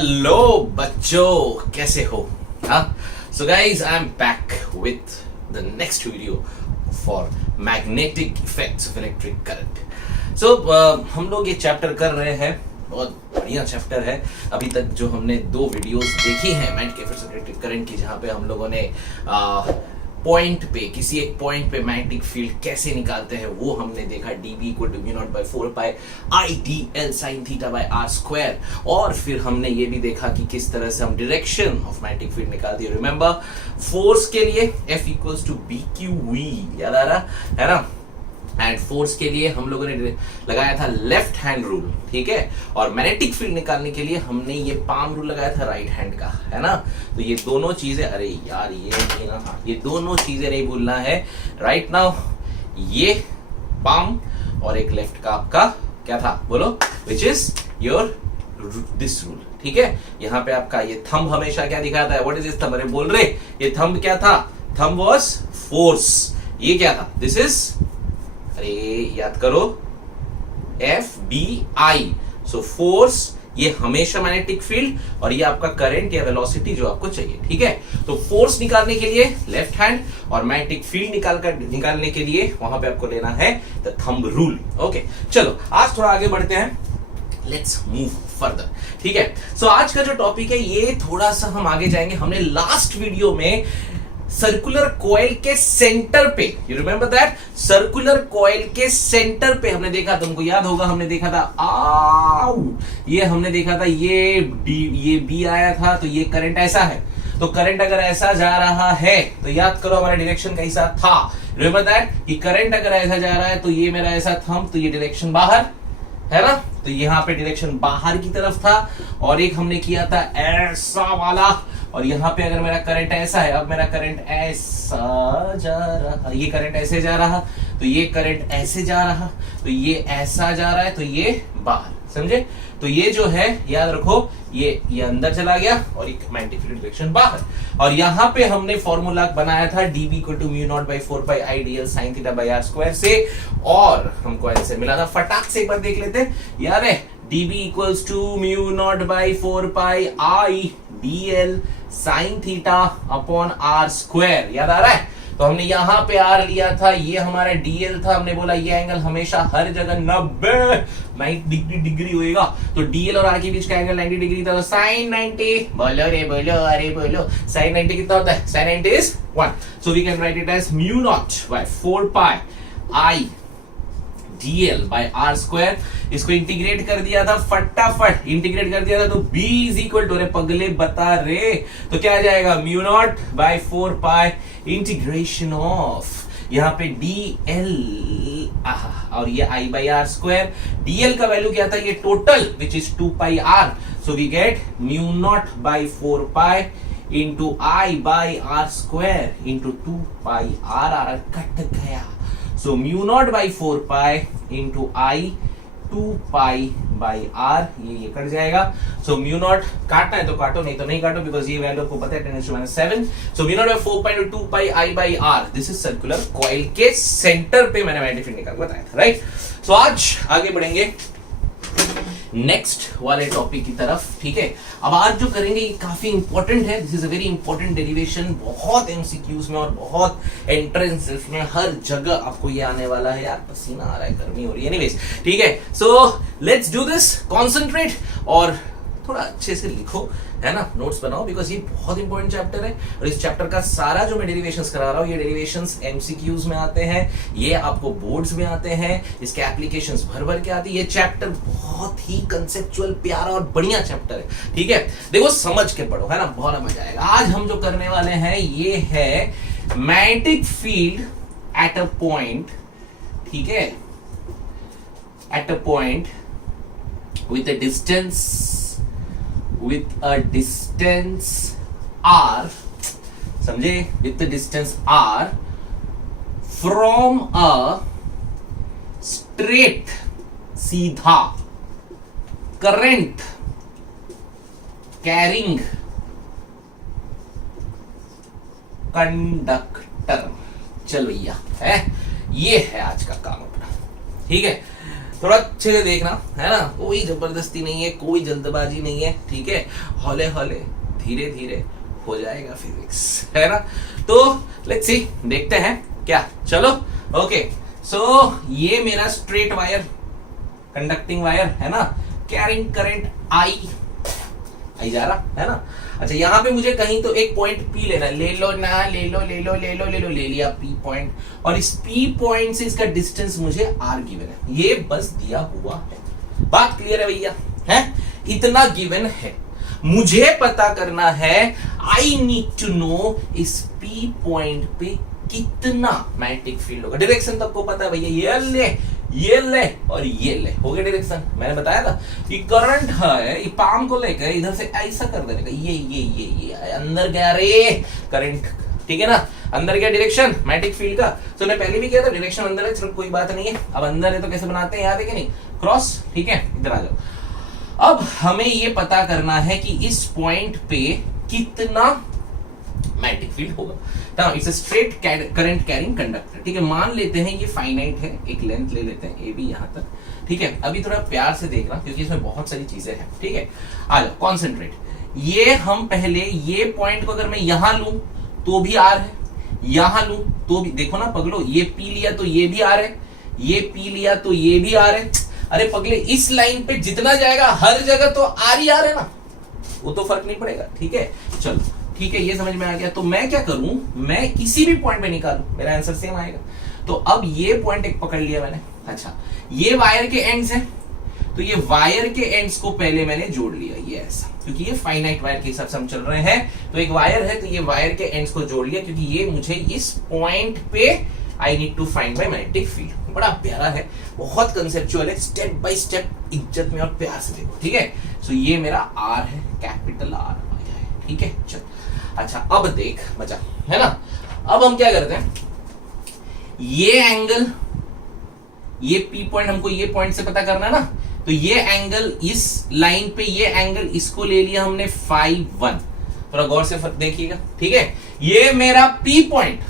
Hello बच्चों, कैसे हो? हाँ, so guys I am back with the next video for magnetic effects of electric current. सो हम लोग ये चैप्टर कर रहे हैं, बहुत बढ़िया चैप्टर है। अभी तक जो हमने दो वीडियोस देखी हैं magnetic effects of electric current की, जहां पे हम लोगों ने पॉइंट पे, किसी एक पॉइंट पे मैग्नेटिक फील्ड कैसे निकालते हैं वो हमने देखा। dB equal to mu naught by 4 pi IDL sin theta by r square. और फिर हमने ये भी देखा कि किस तरह से हम डायरेक्शन ऑफ मैग्नेटिक फील्ड निकालते हैं। रिमेंबर, फोर्स के लिए F इक्वल्स टू BQV, याद आ रहा है ना? एंड फोर्स के लिए हम लोगों ने लगाया था लेफ्ट हैंड रूल, ठीक है। और मैग्नेटिक फील्ड निकालने के लिए हमने ये पाम रूल लगाया था राइट हैंड का, है ना? तो ये दोनों चीजें, अरे यार ये ना, हाँ, ये दोनों चीजें नहीं भूलना है। राइट नाउ ये पाम और एक लेफ्ट का आपका क्या था, बोलो, which is your this rule, ठीक है। यहाँ पे आपका ये थंब हमेशा क्या दिखाता है? What is this thumb? अरे बोल रहे, ये थंब क्या था? Thumb was force. ये क्या था? दिस इज, अरे याद करो, FBI। सो फोर्स, ये हमेशा मैग्नेटिक फील्ड, और ये आपका करंट या वेलोसिटी जो आपको चाहिए, ठीक है। तो फोर्स निकालने के लिए लेफ्ट हैंड और मैग्नेटिक फील्ड निकालने के लिए वहां पे आपको लेना है द थंब रूल। ओके, चलो आज थोड़ा आगे बढ़ते हैं, लेट्स मूव फर्दर, ठीक है। सो आज का जो टॉपिक है ये थोड़ा सा हम आगे जाएंगे। हमने लास्ट वीडियो में सर्कुलर कॉइल के सेंटर पे, you remember that, circular coil के सेंटर पे हमने देखा, तुमको याद होगा, हमने देखा था ये हमने देखा था, ये B आया था, तो ये करंट ऐसा है। तो करंट अगर ऐसा जा रहा है तो याद करो हमारा डायरेक्शन कैसा था। रिमेंबर दैट कि करंट अगर ऐसा जा रहा है तो ये मेरा ऐसा थंब, तो ये डायरेक्शन बाहर है ना, तो यहाँ पे डायरेक्शन बाहर की तरफ था। और एक हमने किया था ऐसा वाला, और यहाँ पे अगर मेरा करंट ऐसा है, अब मेरा करंट ऐसा जा रहा, ये करंट ऐसे जा रहा, तो ये करंट ऐसे जा रहा, तो ये ऐसा जा रहा है, तो ये बाहर, समझे? तो ये जो है याद रखो, ये अंदर चला गया और एक मैग्नेटिक फील्ड डायरेक्शन बाहर। और यहाँ पे हमने फॉर्मूला बनाया था dB equal to mu naught by 4 pi IDL sin theta by r square से, और हमको आंसर मिला था। फटाक से एक बार देख लेते हैं, याद है, dB equals to mu naught by 4 pi IDL sin theta upon r square, याद आ रहा है? तो हमने यहां पे R लिया था, ये हमारा DL था, हमने बोला ये एंगल हमेशा हर जगह 90 डिग्री होएगा। तो DL और R के बीच का एंगल 90 डिग्री था, तो sin 90, बोलो रे बोलो, अरे बोलो, sin 90 कितना होता है? sin 90 is 1, so we can write it as mu naught by 4 pi I DL by R square. इसको इंटीग्रेट कर दिया था, फटाफट इंटीग्रेट कर दिया था, तो B इज इक्वल टू, अरे पगले बता रे, तो क्या आ जाएगा? Mu naught by 4 pi integration of, यहाँ पे DL और ये I by R square. DL का वैल्यू क्या था? ये total, which is 2 pi R, so we get mu naught by 4 pi into I by R square into 2 pi R cut गया। So mu naught by 4 pi into I 2 pi by R, ये cut जाएगा। So mu naught काटना है तो काटो, नहीं तो नहीं काटो, बिकॉज ये वैल्यू आपको पता है 10⁻⁷। So mu naught by 4 pi into 2 pi I by R, this is circular coil के सेंटर पे मैंने मैग्नेटिक फील्ड निकाल बताया था, राइट? So आज आगे बढ़ेंगे नेक्स्ट वाले टॉपिक की तरफ, ठीक है। अब आज जो करेंगे ये काफी इंपॉर्टेंट है, this is a very important derivation, बहुत एमसीक्यूज में और बहुत एंट्रेंसेस में हर जगह आपको ये आने वाला है। यार पसीना आ रहा है, गर्मी हो रही है, एनीवेज, ठीक है। So let's do this, concentrate और थोड़ा अच्छे से लिखो, है ना, नोट्स बनाओ, बिकॉज ये बहुत इंपॉर्टेंट चैप्टर है। और इस चैप्टर का सारा जो मैं डेरिवेशंस करा रहा हूं, ये डेरिवेशंस एमसीक्यूज में आते हैं, ये आपको बोर्ड्स में आते हैं, इसके एप्लीकेशंस भर भर के आती है। ये चैप्टर बहुत ही कंसेप्चुअल, प्यारा और बढ़िया चैप्टर है, ठीक है। देखो समझ के पढ़ो, है ना, बहुत मजा आएगा। आज हम जो करने वाले हैं ये है magnetic field at a point, ठीक है, at a point with a distance r, समझे, with the distance r from a straight, सीधा current carrying conductor। चल भैया, है ये है आज का काम अपना, ठीक है। थोड़ा अच्छे से देखना है ना, कोई जबरदस्ती नहीं है, कोई जल्दबाजी नहीं है, ठीक है, हौले हौले धीरे धीरे हो जाएगा फिजिक्स, है ना। तो लेट्स सी, देखते हैं क्या, चलो ओके। सो ये मेरा स्ट्रेट वायर, कंडक्टिंग वायर है ना, कैरिंग करंट आई जा रहा है ना। अच्छा यहाँ पे मुझे कहीं तो एक पॉइंट पी लेना, ले लो ना, ले लो ले लो ले लो ले लो, ले लिया पी पॉइंट, और इस पी पॉइंट से इसका डिस्टेंस मुझे आर गिवन है, ये बस दिया हुआ है। बात क्लियर है भैया, है इतना गिवन है, मुझे पता करना है, आई नीड टू नो इस पी पॉइंट पे कितना मैग्नेटिक फील्ड होगा। डायरेक्शन तो आपको पता है भैया, ये ले और ये ले, हो गया डायरेक्शन। मैंने बताया था कि करंट है, ये पाम को लेकर इधर से ऐसा कर देने का, ये अंदर गया रे करंट, ठीक है ना, अंदर गया डायरेक्शन मैग्नेटिक फील्ड का। तो मैं पहले भी किया था, डायरेक्शन अंदर है, चलो कोई बात नहीं है। अब अंदर है तो कैसे बनाते हैं, याद है कि नहीं, क्रॉस, ठीक है, इधर आ जाओ। अब हमें ये पता करना है कि इस पॉइंट पे कितना मैग्नेटिक फील्ड होगा। It's a straight current carrying conductor, ठीक है, मान लेते हैं ये फाइनाइट है, एक लेंथ ले लेते हैं ए बी यहां तक, ठीक है। अभी थोड़ा प्यार से देखना क्योंकि इसमें बहुत सारी चीजें हैं, ठीक है, आ जाओ कॉन्सेंट्रेट। ये हम पहले ये पॉइंट को अगर मैं यहां लूं तो भी आर है, यहां लूं तो भी, देखो ना पगलो, ये पी लिया तो ये भी आर है, ये पी लिया तो ये भी आर है। अरे पगले, इस लाइन पे जितना जाएगा हर जगह तो आर ही आर है ना, वो तो फर्क नहीं पड़ेगा, ठीक है। चलो ठीक है, ये समझ में आ गया। तो मैं क्या करूं, मैं किसी भी पॉइंट पे निकालूं, मेरा आंसर सेम आएगा। तो अब ये पॉइंट एक पकड़ लिया मैंने, अच्छा ये वायर के एंड्स हैं, तो ये वायर के एंड्स को पहले मैंने जोड़ लिया, ये ऐसा, क्योंकि ये फाइनाइट वायर के हिसाब से हम चल रहे हैं। तो एक वायर है, तो ये वायर के एंड्स को जोड़ लिया, क्योंकि ये मुझे इस पॉइंट पे I need to find my magnetic field. बड़ा प्यारा है, बहुत कंसेप्चुअल है, स्टेप बाय स्टेप, इज्जत में और प्यार से देखो, ठीक है। सो ये मेरा आर है, कैपिटल आर आ गया है, ठीक है। चल अच्छा, अब देख मजा है ना। अब हम क्या करते हैं, ये एंगल, ये पी पॉइंट हमको ये पॉइंट से पता करना है ना, तो ये एंगल इस लाइन पे, ये एंगल इसको ले लिया हमने फाई 1। थोड़ा गौर से देखिएगा, ठीक है। ये मेरा पी पॉइंट,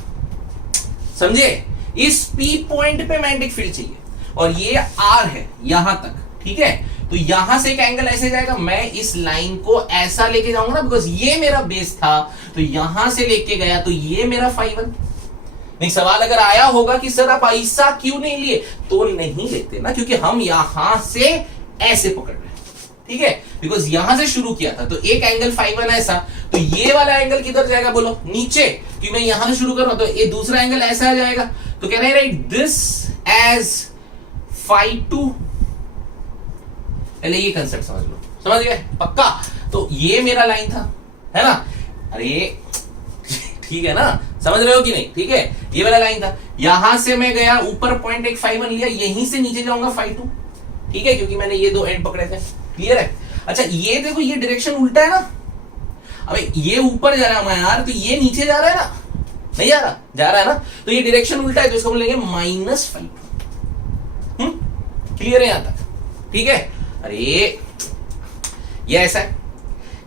समझे, इस पी पॉइंट पे मैग्नेटिक फील्ड चाहिए, और ये आर है यहां तक, ठीक है। तो यहां से एक एंगल ऐसे जाएगा, मैं इस लाइन को ऐसा लेके जाऊंगा ना, बिकॉज ये मेरा बेस था, तो यहां से लेके गया, तो ये मेरा फाई 1। नहीं, सवाल अगर आया होगा कि सर आप ऐसा क्यों नहीं लिए, तो नहीं लेते ना, क्योंकि हम यहां से ऐसे पकड़ रहे हैं, ठीक है, बिकॉज यहां से शुरू किया था। तो एक एंगल फाई 1 ऐसा, तो ये वाला एंगल किधर जाएगा बोलो, नीचे, क्योंकि मैं यहां से शुरू कर रहा हूं, तो ये दूसरा एंगल ऐसा आ जाएगा। तो can I write this as phi 2। पहले ये कंसेप्ट समझ लो, समझ गए पक्का। तो ये मेरा लाइन था, है ना, अरे ठीक है ना, समझ रहे हो कि नहीं, ठीक है। ये वाला लाइन था, यहां से मैं गया ऊपर पॉइंट एक फाई 1 लिया, यहीं से नीचे जाऊंगा फाई 2, ठीक है, क्योंकि मैंने ये दो एंड पकड़े थे, क्लियर है। अच्छा ये देखो, ये डायरेक्शन उल्टा है ना, अबे ये ऊपर जा रहा है यार, तो ये नीचे जा रहा है ना, नहीं जा रहा, जा रहा है ना, तो ये डायरेक्शन उल्टा है, तो इसको हम लेंगे -5। क्लियर है यहां तक, ठीक है। अरे ये ऐसा है,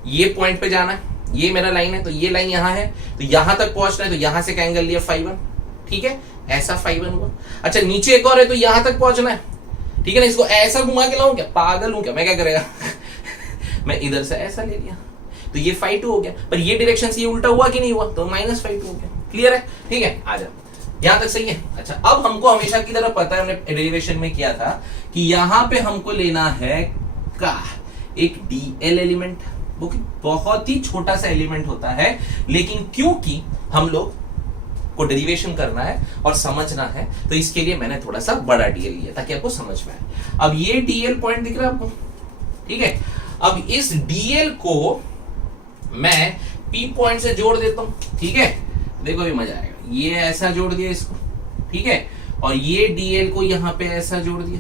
ये पॉइंट पे जाना है, ये मेरा लाइन है, तो ये लाइन यहां है, तो यहां तक पहुंचना है, तो यहां से एक एंगल लिया फाई 1, ठीक है, ऐसा फाई 1 हुआ। अच्छा नीचे एक और है, तो यहां तक पहुंचना है, ठीक है ना, इसको ऐसा घुमा के लाऊं क्या, पागल हूं क्या मैं, क्या करेगा मैं इधर से ऐसा ले लिया, तो ये फाई 2 हो गया, पर ये डायरेक्शन से ये उल्टा हुआ कि नहीं हुआ, तो -5 हो गया, क्लियर है, ठीक है। आ जाओ, यहां तक सही है। अच्छा अब हमको हमेशा की तरह पता है, हमने डेरिवेशन में किया था कि यहां पे हमको लेना है का एक डीएल एलिमेंट, वो बहुत ही छोटा सा एलिमेंट होता है, लेकिन क्योंकि हम लोग को डेरिवेशन करना है और समझना है, तो इसके लिए मैंने थोड़ा सा बड़ा डीएल लिया ताकि आपको समझ में आए। अब ये डीएल पॉइंट दिख रहा है आपको, ठीक है। अब इस डीएल को मैं पी पॉइंट से जोड़ देता हूं, ठीक है, देखो ये मजा आएगा। ये ऐसा जोड़ दिया इसको, ठीक है, और ये डीएल को यहां पे ऐसा जोड़ दिया,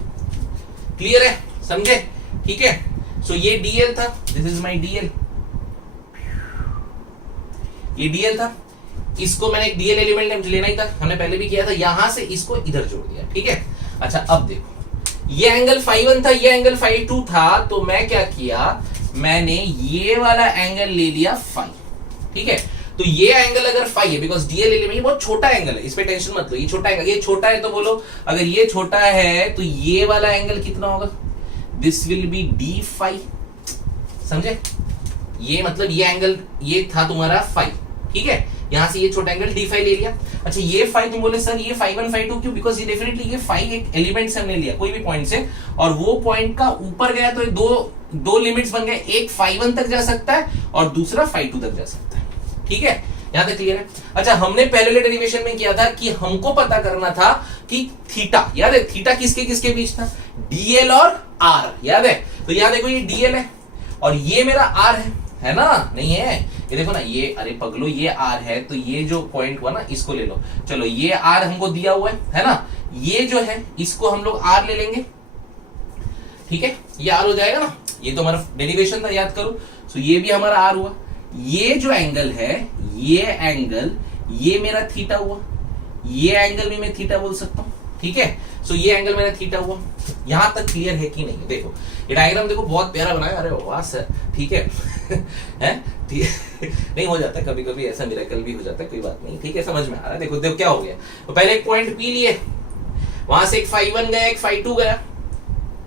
क्लियर है, समझे, ठीक है। सो ये डीएल था, दिस इज माय डीएल, ये डीएल था, इसको मैंने एक डीएल एलिमेंट लेना ही था, हमने पहले भी किया था, यहां से इसको इधर जोड़ दिया, ठीक है। अच्छा अब देखो, ये एंगल फाई 1 था, ये एंगल फाई 2 था, तो मैं क्या किया, मैंने ये वाला एंगल ले लिया फाई, ठीक है। तो ये एंगल अगर फाई है, बिकॉज डीएल एलिमेंट ये बहुत छोटा एंगल है, इस पे टेंशन मत लो, ये छोटा एंगल, ये छोटा है तो बोलो अगर ये छोटा है तो ये वाला एंगल कितना होगा, this will be d phi, समझे? ये मतलब ये एंगल ये था तुम्हारा फाई, ठीक है, यहां से ये छोटा एंगल डी फाई ले लिया। अच्छा ये फाई तुम बोले सर ये फाई 1 फाई 2 क्यों? बिकॉज ये डेफिनेटली ये फाई एक एलिमेंट से हमने लिया कोई भी पॉइंट से, और वो पॉइंट का ऊपर गया तो दो लिमिट्स बन गए, एक फाई 1 तक जा सकता है और दूसरा फाई 2 तक जा सकता है, ठीक है, यहां तक क्लियर है? अच्छा हमने पहले वाले डेरिवेशन में किया था कि हमको पता करना था कि थीटा, याद है थीटा किसके किसके बीच था, डीएल और आर, याद है? तो यहां देखो ये डीएल है और ये मेरा आर है ना, नहीं है, ये देखो ना, ये अरे पगलो ये आर है, तो ये जो पॉइंट हुआ ना इसको ले लो, चलो ये आर हमको दिया हुआ है ना, ये जो है इसको हम लोग आर ले लेंगे, ठीक है, ये आर हो जाएगा ना, ये तो हमारा डेरिवेशन था याद करो, सो ये भी हमारा आर हुआ, ये जो एंगल है ये एंगल ये मेरा थीटा हुआ, ये एंगल भी मैं थीटा बोल सकता हूं, ठीक है, सो ये एंगल मेरा थीटा हुआ। यहां तक क्लियर है कि नहीं? देखो ये डायग्राम देखो बहुत प्यारा बनाया, अरे वाह सर, ठीक है हैं, नहीं हो जाता कभी कभी ऐसा, मिरेकल भी हो जाता है, कोई बात नहीं, ठीक है, समझ में आ रहा है। देखो देखो क्या हो गया, तो पहले एक पॉइंट पी लिए, वहां से एक फाई 1 गया एक फाई 2 गया,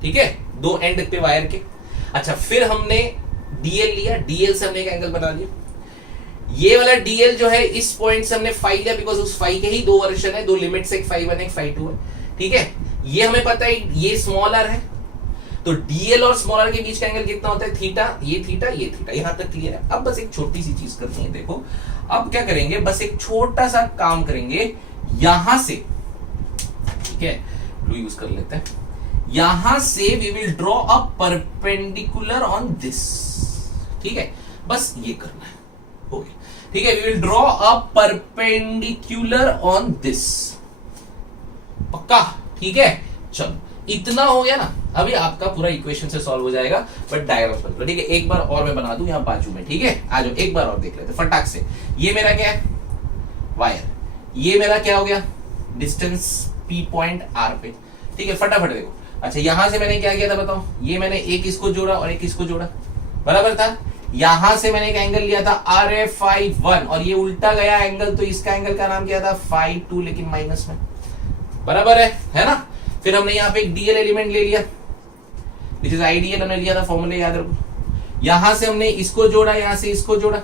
ठीक है, दो एंड पे वायर के। अच्छा फिर हमने डीएल लिया, डीएल से हमने एक एंगल बना लिया, ये वाला डीएल जो है इस पॉइंट से हमने फाई लिया, बिकॉज उस फाई के ही दो वर्जन है, दो लिमिट्स, एक फाई 1 एक फाई 2 है, ठीक है, ये हमें पता है ये स्मॉल आर है, तो डीएल और स्मॉल आर के बीच का एंगल कितना होता है, थीटा, ये थीटा ये थीटा, यहां तक क्लियर है। अब बस एक छोटी सी चीज करनी है, देखो अब क्या करेंगे, बस एक छोटा सा काम करेंगे, यहां से, ठीक है, ब्लू यूज कर लेते हैं, यहां से we will draw a perpendicular on this, ठीक है, बस ये करना है, हो गया, ठीक है, we will draw a perpendicular on this, पक्का, ठीक है, चलो इतना हो गया ना, अभी आपका पूरा इक्वेशन से सॉल्व हो जाएगा, बट डायग्राम बन लो, ठीक है, एक बार और मैं बना दूं यहां बाजू में, ठीक है, आ जाओ एक बार और देख लेते फटाक से। ये मेरा क्या है, वायर, ये मेरा क्या हो गया, डिस्टेंस पी पॉइंट आर पे, ठीक है, फटाफट देखो। अच्छा यहां से मैंने क्या किया था बताओ, ये मैंने एक इसको जोड़ा और एक इसको जोड़ा, बराबर था, यहां से मैंने एक एंगल लिया था आर ए फाई 1 और ये उल्टा गया एंगल, तो इसका एंगल का नाम क्या था फाई 2, लेकिन माइनस में, बराबर है ना। फिर हमने यहाँ पे एक डीएल एलिमेंट ले लिया, विच इज आईडीएल, हमने लिया था, फॉर्मूले याद रखो, यहां से हमने इसको जोड़ा, यहां से इसको जोड़ा,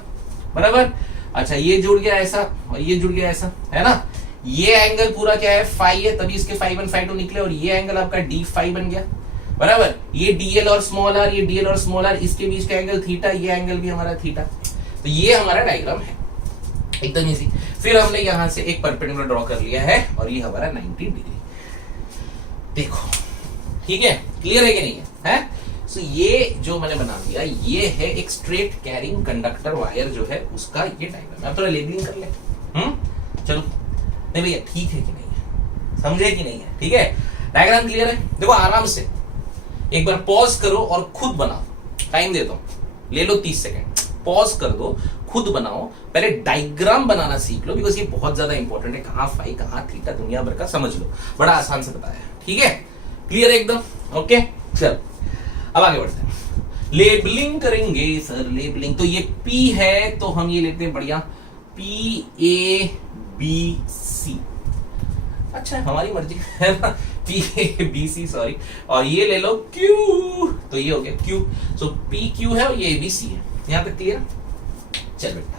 बराबर। अच्छा ये जुड़ गया ऐसा और ये जुड़ गया ऐसा, है ना, ये एंगल पूरा क्या है फाई है, तभी इसके फाई 1 फाई 2 निकले, और ये एंगल आपका डी फाई बन गया, बराबर। ये डीएल और स्मॉल आर, ये डीएल और स्मॉल आर, इसके बीच का एंगल थीटा, ये एंगल भी हमारा थीटा, तो ये हमारा डायग्राम है, एकदम इजी। फिर हमने यहां से एक परपेंडिकुलर ड्रॉ कर लिया है और ये हमारा 90 डिग्री, देखो ठीक है, क्लियर है कि नहीं है? सो ये जो मैंने बना दिया ये है एक स्ट्रेट कैरिंग कंडक्टर वायर जो है उसका ये डायग्राम। अब थोड़ा लेबलिंग कर ले, चलो, नहीं भैया ठीक है कि नहीं है, समझे कि नहीं है, ठीक है, डायग्राम क्लियर है? देखो आराम से एक बार पॉज करो और खुद बनाओ, टाइम देता हूं, ले लो 30 सेकेंड, पॉज कर दो, खुद बनाओ, पहले डायग्राम बनाना सीख लो, बिकॉज ये बहुत ज्यादा इंपॉर्टेंट है, कहां फाई कहां थीटा दुनिया भर का समझ लो, बड़ा आसान से बताया, ठीक है, क्लियर है एकदम, ओके। चल अब आगे बढ़ते हैं, लेबलिंग करेंगे सर, लेबलिंग, तो ये P है तो हम ये लेते हैं बढ़िया PABC, अच्छा हमारी मर्जी है ना, PABC सॉरी, और ये ले लो Q, तो ये हो गया Q, सो PQ है और ये ABC है, यहां तक क्लियर? चल बेटा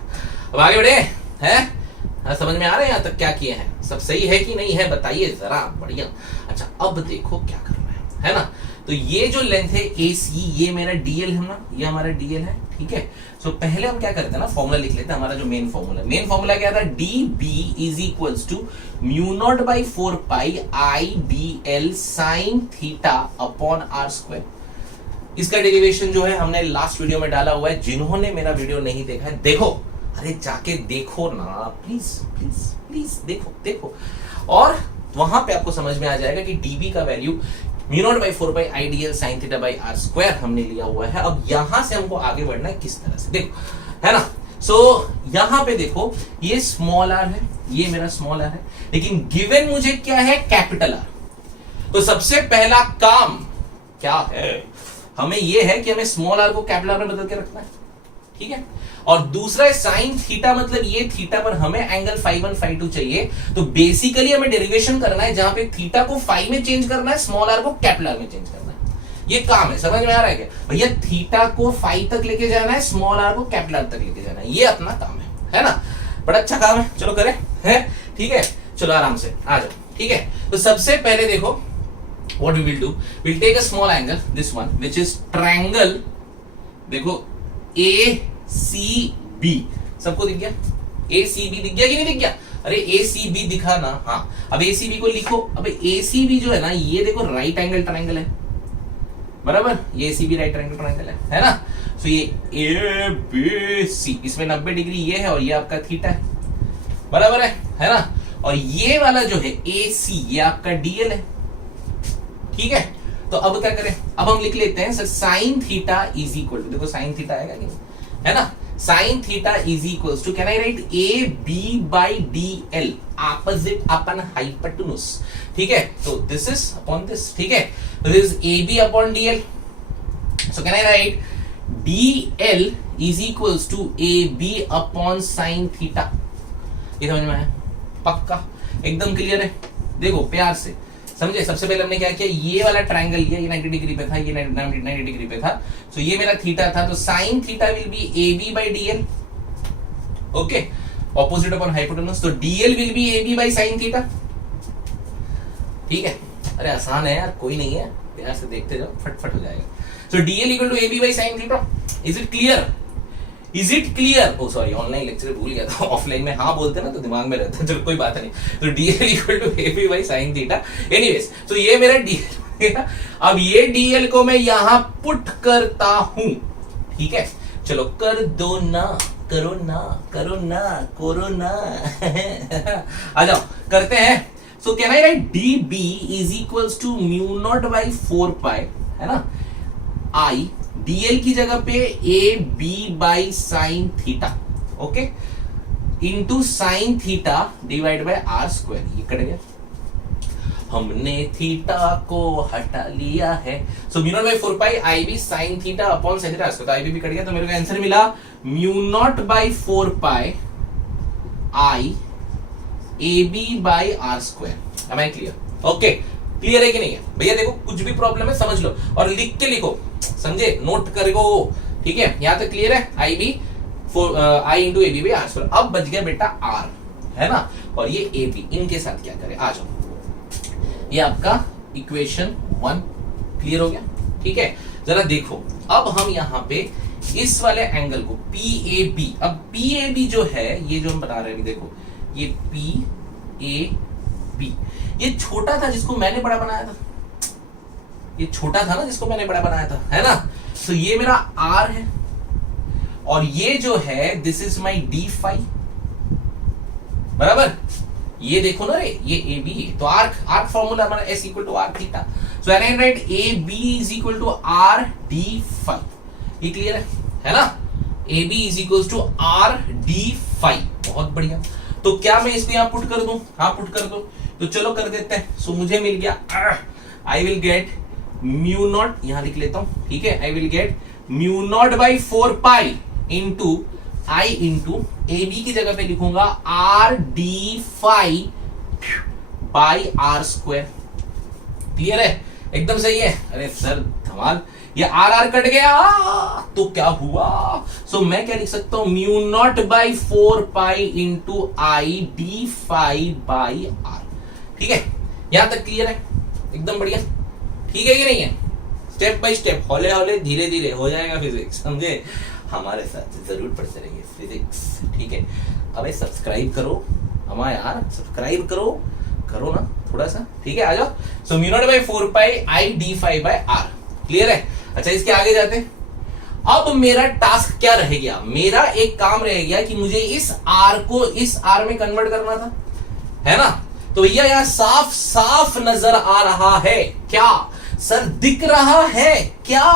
अब आगे बढ़े हैं, समझ में आ रहा है यहां तक क्या किए हैं, सब सही है कि नहीं है बताइए जरा, बढ़िया। अच्छा अब देखो क्या करना है ना, तो ये जो लेंथ है AC, ये मेरा DL है ना, ये हमारा DL है, ठीक है। सो पहले हम क्या करते हैं ना, फॉर्मूला लिख लेते हैं, हमारा जो मेन फॉर्मूला क्या था, DB is equals to mu naught by 4 pi IDL sine theta upon R square. इसका डेरिवेशन जो है हमने लास्ट वीडियो में डाला हुआ है, जिन्होंने मेरा वीडियो नहीं देखा है देखो, अरे जाके देखो ना प्लीज प्लीज प्लीज, देखो और वहां पे आपको समझ में आ जाएगा कि डीबी का value mu naught by 4 pi IDL sine theta by R square हमने लिया हुआ है। अब यहां से हमको आगे बढ़ना है किस तरह से, देखो, है ना। सो यहां पे देखो ये स्मॉल आर है, ये मेरा स्मॉल आर है, लेकिन गिवन मुझे क्या है, कैपिटल आर। तो सबसे पहला काम क्या है, हमें ये है कि हमें स्मॉल आर को कैपिटल आर में बदल के रखना है, ठीक है। और दूसरा है साइन थीटा, मतलब ये थीटा पर हमें एंगल फाई 1 फाई 2 चाहिए। तो बेसिकली हमें डेरिवेशन करना है जहां पे थीटा को फाई में चेंज करना है, स्मॉल आर को कैपिटल आर में चेंज करना है। ये काम है, समझ में आ रहा है क्या भैया? थीटा को फाई तक लेके जाना है, स्मॉल आर को कैपिटल आर तक लेके जाना है, ये अपना काम है ना? बड़ा अच्छा काम है, चलो करें, है ठीक है। चलो आराम से आ जाओ, ठीक है। तो सबसे पहले देखो what we will do, we'll take a small angle, this one which is triangle, देखो ACB, सबको दिख गया? ACB दिख गया कि नहीं दिख गया? अरे ACB दिखा ना, हाँ। अब ACB को लिखो। अब ACB जो है ना, ये देखो राइट एंगल ट्रायंगल है, बराबर? ये ACB राइट एंगल ट्रायंगल है ना? तो ये ABC, इसमें 90 डिग्री ये है और ये आपका थीटा है, बराबर है ना? और ये वाला जो है AC, ये आपका DL है, ठीक है। तो अब क्या करें? अब हम लिख लेते हैं sir sine theta is equal to, देखो साइन थीटा आएगा कि नहीं, है ना? Sine theta is equal to, can I write AB by DL, opposite upon hypotenuse, ठीक है। तो दिस इज अपॉन दिस, ठीक है। तो this is AB upon DL, so can I write DL is equal to AB upon sine theta. ये समझ में आया? पक्का एकदम क्लियर है? देखो प्यार से समझे। सबसे पहले हमने क्या किया, ये वाला ट्रायंगल ये 90 डिग्री पे था, ये 90 डिग्री पे था, तो ये मेरा थीटा था, तो sine theta will be AB by DL, okay, opposite upon hypotenuse. तो DL will be AB by sine theta, ठीक है। अरे आसान है यार, कोई नहीं है, प्यार से देखते जाओ, फटफट हो जाएगा। So DL equal to AB by sine theta, is it clear? Is it clear? Oh sorry, online lecture भूल गया था, ऑफलाइन में हाँ बोलते ना तो दिमाग में रहता है, चलो कोई बात नहीं। तो DL equal to AB by sine theta. Anyways, तो ये मेरा DL, अब ये DL को मैं यहां पुट करता हूं, ठीक है। चलो कर दो ना, करो ना, करो ना, करो ना आ जाओ करते हैं। So can I write DB is equals to mu naught by 4 pi, है ना, आई DL की जगह पे AB by sine theta, okay, into sine theta divide by R square. ये कट गया, हमने थीटा को हटा लिया है। So mu naught by 4 pi IB sine theta upon sine theta, तो IB भी कट गया, तो मेरे को आंसर मिला mu naught by 4 pi I AB by R square. Am I clear? Okay, clear है कि नहीं है भैया? देखो कुछ भी प्रॉब्लम है समझ लो और लिख के लिखो, समझे, नोट करो, ठीक है। यहां तक क्लियर है? IB I into AB by R square. अब बच गया बेटा R, है ना, और ये AB, इनके साथ क्या करें? आ जाओ, ये आपका इक्वेशन 1 क्लियर हो गया, ठीक है। जरा देखो, अब हम यहां पे इस वाले एंगल को PAB, अब PAB जो है ये जो हम बना रहे हैं, देखो ये PAB, ये छोटा था जिसको मैंने बड़ा बनाया था, ये छोटा था ना जिसको मैंने बड़ा बनाया था, है ना। तो ये मेरा R है और ये जो है दिस इज माई D5, बराबर। ये देखो ना रे, ये AB है, तो आर्क फॉर्मूला हमारा S equal to R theta. So I write AB is equal to R D5। ये क्लियर है ना? AB is equal to R D5, बहुत बढ़िया। तो क्या मैं इसको यहां पुट कर दूं? हाँ पुट कर दो, तो चलो कर देते हैं। सो मुझे मिल गया, I will get mu not, यहां लिख लेता हूं, ठीक है। I will get mu naught by 4 pi into I into AB की जगह पे लिखूंगा RD5 by R square. Clear है? एकदम सही है। अरे सर धमाल, ये R कट गया तो क्या हुआ? सो मैं क्या लिख सकता हूं, mu naught by 4 pi into ID5 by R, ठीक है। यहां तक क्लियर है? एकदम बढ़िया, ठीक है कि नहीं है? स्टेप बाय स्टेप, हौले हौले धीरे धीरे हो जाएगा फिजिक्स, समझे? हमारे साथ जरूर पढ़ते रहिए फिजिक्स, ठीक है। अबे सब्सक्राइब करो हमारे यार, सब्सक्राइब करो, करो ना थोड़ा सा, ठीक है। आ जाओ। सो mu naught by 4 pi ID5 by R, clear है? अच्छा इसके आगे जाते हैं। अब मेरा टास्क क्या रह गया? मेरा एक काम रह गया कि मुझे इस R को इस R में कन्वर्ट करना था, है ना। तो भैया यहां साफ साफ नजर आ रहा है, क्या सर दिख रहा है क्या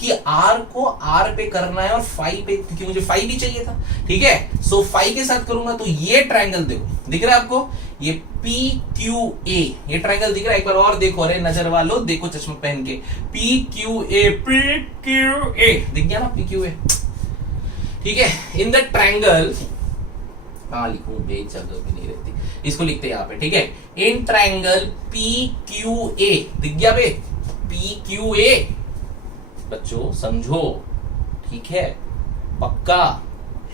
कि R को R पे करना है और फाई पे, क्योंकि मुझे फाई भी चाहिए था, ठीक है। सो फाई के साथ करूंगा तो ये ट्रायंगल देखो, दिख रहा है आपको? ये PQA, ये ट्रायंगल दिख रहा है? एक बार और देखो, अरे नजर वालों देखो चश्मा पहन के, PQA, PQA दिख गया ना? PQA ठीक है। इन द ट्रायंगल, कहां लिखूं, बेच जगह भी नहीं रहती, इसको लिखते हैं यहाँ पे, ठीक है। इन ट्रायंगल PQA, दिख गया बे, PQA, बच्चों समझो, ठीक है, पक्का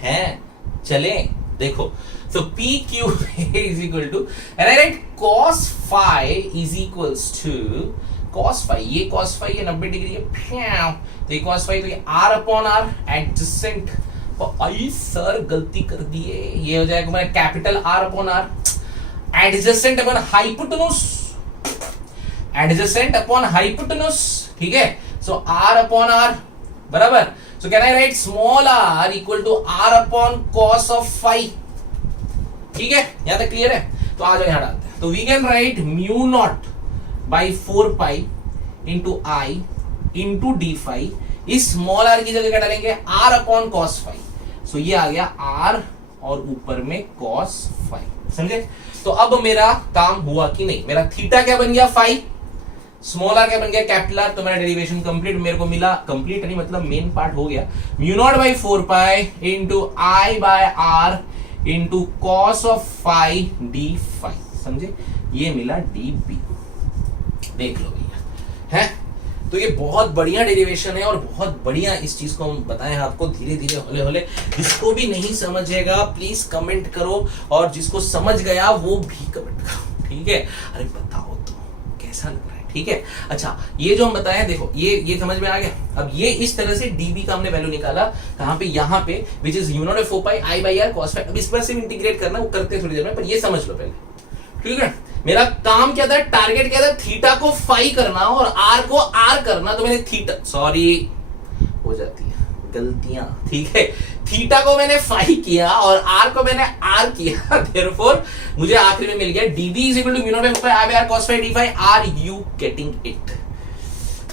है, चले देखो। So PQA is equal to, and I write cos phi is equals to cos phi, ये cos phi ये 90 डिग्री है, तो ये cos phi, तो ये R upon R adjacent, I sir गलती कर दिए, ये हो जाएगा मेरा capital R upon R adjacent upon hypotenuse, adjacent upon hypotenuse, ठीक है। सो R अपॉन R बराबर, so can I write small r equal to R upon cos of phi, ठीक है, यहां तक क्लियर है। तो आ जाओ यहां डालते हैं, तो we can write mu naught by 4 pi into I into d phi, इस स्मॉल r की जगह क्या डालेंगे, R upon cos phi, so ये आ गया R और ऊपर में cos phi, समझे। तो अब मेरा काम हुआ कि नहीं, मेरा थीटा क्या बन गया phi, स्मॉल r क्या बन गया कैपिटल R, तो मेरा डेरिवेशन कंप्लीट मेरे को मिला, कंप्लीट नहीं मतलब मेन पार्ट हो गया, mu naught by 4 pi into I by R into cos of phi d phi, समझे, ये मिला डी बी, देख लो भैया, है। तो ये बहुत बढ़िया डेरिवेशन है और बहुत बढ़िया इस चीज को हम बताएं आपको धीरे धीरे होले होले। जिसको भी नहीं समझेगा प्लीज कमेंट करो, और जिसको समझ गया वो भी कमेंट करो, ठीक है। अरे बताओ तो कैसा लग रहा है, ठीक है। अच्छा, ये जो हम बताया देखो, ये समझ में आ गया। अब ये इस तरह से डीबी का हमने वैल्यू निकाला, कहां पे, यहाँ पे, which is u0 4 pi I by R cos phi। अब इस पर से इंटीग्रेट करना, वो करते हैं थोड़ी देर में, पर ये समझ लो पहले, ठीक है। मेरा काम क्या था, टारगेट क्या था, थीटा को फाई करना और आर को आर करना, तो मैंने थीटा, सॉरी हो जाती है गलतियां, ठीक है, थीटा को मैंने फाई किया और आर को मैंने आर किया, देयरफॉर मुझे आखिरी में मिल गया dB is equal to mu naught by I by R cos phi d phi. Are you getting it,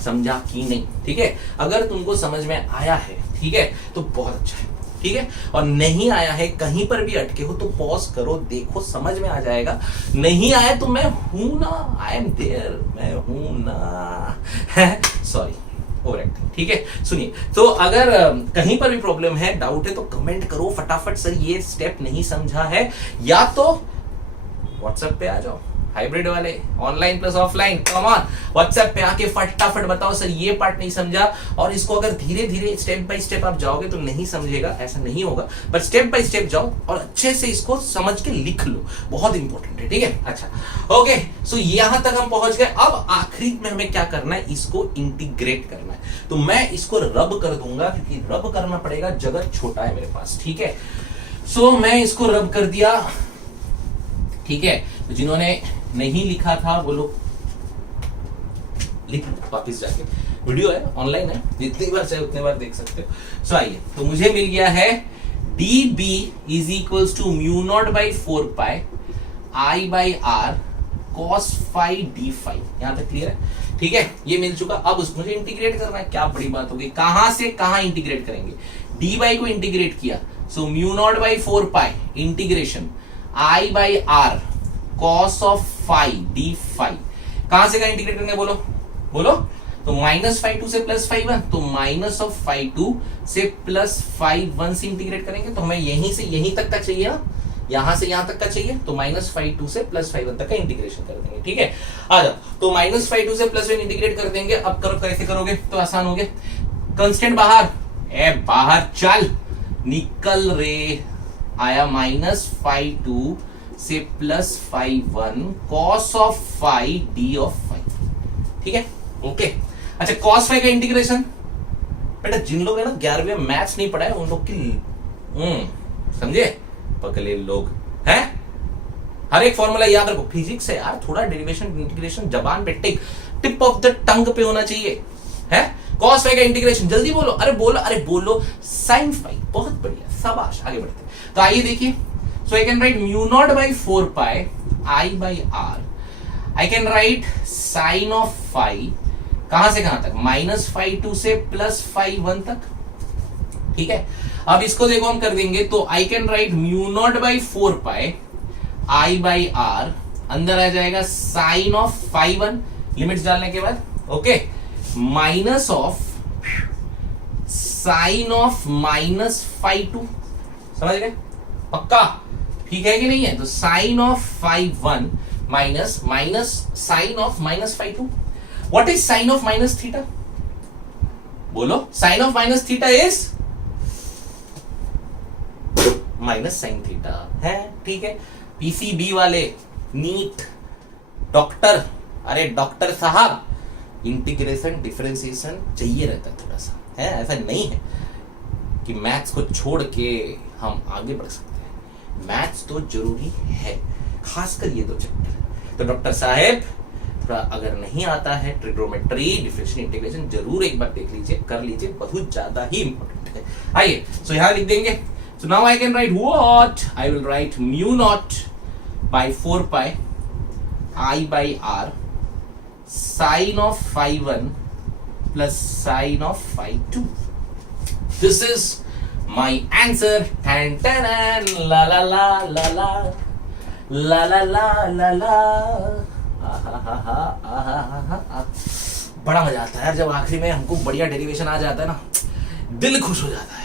समझा कि नहीं, ठीक है। अगर तुमको समझ में आया है, ठीक है, तो बहुत अच्छा है, ठीक है, और नहीं आया है, कहीं पर भी अटके हो तो पॉज करो, देखो, समझ में आ जाएगा। नहीं आया तो मैं हूं ना, आई एम देयर, मैं हूं ना, सॉरी ओवर एक्टिंग, ठीक है। सुनिए, तो अगर कहीं पर भी प्रॉब्लम है, डाउट है, तो कमेंट करो फटाफट, सर ये स्टेप नहीं समझा है, या तो व्हाट्सएप पे आ जाओ, हाइब्रिड वाले, online plus offline, come on, WhatsApp पे आके फटाफट बताओ सर ये पार्ट नहीं समझा। और इसको अगर धीरे धीरे स्टेप बाय स्टेप आप जाओगे तो नहीं समझेगा, ऐसा नहीं होगा, बट स्टेप बाय स्टेप जाओ और अच्छे से इसको समझ के लिख लो, बहुत इंपॉर्टेंट है, ठीक है। अच्छा ओके, सो यहां तक हम पहुंच गए। अब आखिरी में हमें क्या करना है, इसको इंटीग्रेट करना है, तो मैं इसको रब कर दूंगा, क्योंकि रब करना पड़ेगा, जगह छोटा है मेरे पास, ठीक है। सो मैं इसको रब कर दिया, ठीक है। तो जिन्होंने नहीं लिखा था वो लोग लिख वापिस जाके, वीडियो है, ऑनलाइन है, जितनी बार चाहे उतने बार देख सकते हो। सो आइए, तो मुझे मिल गया है dB is equals to mu naught by 4 pi I by R cos phi d phi, यहां तक क्लियर है, ठीक है, ये मिल चुका। अब उसको मुझे इंटीग्रेट करना है, क्या बड़ी बात होगी, कहां से कहां इंटीग्रेट करेंगे, डी बाई को इंटीग्रेट किया, so mu naught by 4 pi integration I by R cos of phi d phi, कहां से कहां इंटीग्रेट करेंगे, बोलो बोलो, तो -φ2 से +φ1, तो माइनस ऑफ φ2 से +φ1 से इंटीग्रेट करेंगे, तो हमें यहीं से यहीं तक का चाहिए ना, यहां से यहां तक का चाहिए, तो -φ2 से +φ1 तक का इंटीग्रेशन कर देंगे, ठीक है। आ जाओ, तो -φ2 से +1 इंटीग्रेट कर देंगे। अब करो, कैसे करोगे, तो आसान हो गया, कांस्टेंट बाहर, बाहर चल, निकल रे, आया -φ2 से +φ1 cos of phi d of phi, ठीक है, ओके। अच्छा, cos phi का इंटीग्रेशन, बेटा जिन लोग है ना 11वीं में मैथ्स नहीं पढ़ा है उन लोग की समझे, पकले लोग हैं, हर एक फॉर्मूला याद रखो, फिजिक्स है यार, थोड़ा डेरिवेशन इंटीग्रेशन जबान पे टिप ऑफ द टंग पे होना चाहिए, है। cos phi का इंटीग्रेशन जल्दी बोलो, अरे बोलो sin phi, बहुत बढ़िया, शाबाश, आगे बढ़ते। तो आइए देखिए, so I can write mu naught by 4 pi I by r, I can write sin of phi, कहां से कहां तक, -φ2 से +φ1 तक, ठीक है। अब इसको देखो हम कर देंगे, तो I can write mu naught by 4 pi I by r, अंदर आ जाएगा sin of phi1, लिमिट्स डालने के बाद, okay, minus of sine of -φ2, समझ गए? पक्का? ठीक है कि नहीं है? तो sine of φ1 minus sine of -φ2. What is sine of -θ? बोलो. Sine of -θ is minus sine theta है. ठीक है. पीसीबी वाले, नीट, डॉक्टर, अरे डॉक्टर साहब, इंटीग्रेशन डिफरेंशिएशन चाहिए रहता है थोड़ा सा, है? ऐसा नहीं है कि मैथ्स को छोड़ के हम आगे बढ़ सकते हैं. मैथ्स तो जरूरी है, खासकर ये दो चैप्टर. तो डॉक्टर साहब थोड़ा अगर नहीं आता है ट्रिग्नोमेट्री, डिफरेंशियल इंटीग्रेशन, जरूर एक बार देख लीजिए, कर लीजिए, बहुत ज्यादा ही इंपॉर्टेंट है. आइए, सो यहां लिख देंगे. So now I can write what? I will write mu naught by 4 pi I by R sine of phi1 plus sine of phi2. This is my answer. Tan tan la la la la la la la la la la. बड़ा मजा आता है यार जब आखिरी में हमको बढ़िया डेरिवेशन आ जाता है ना, दिल खुश हो जाता है.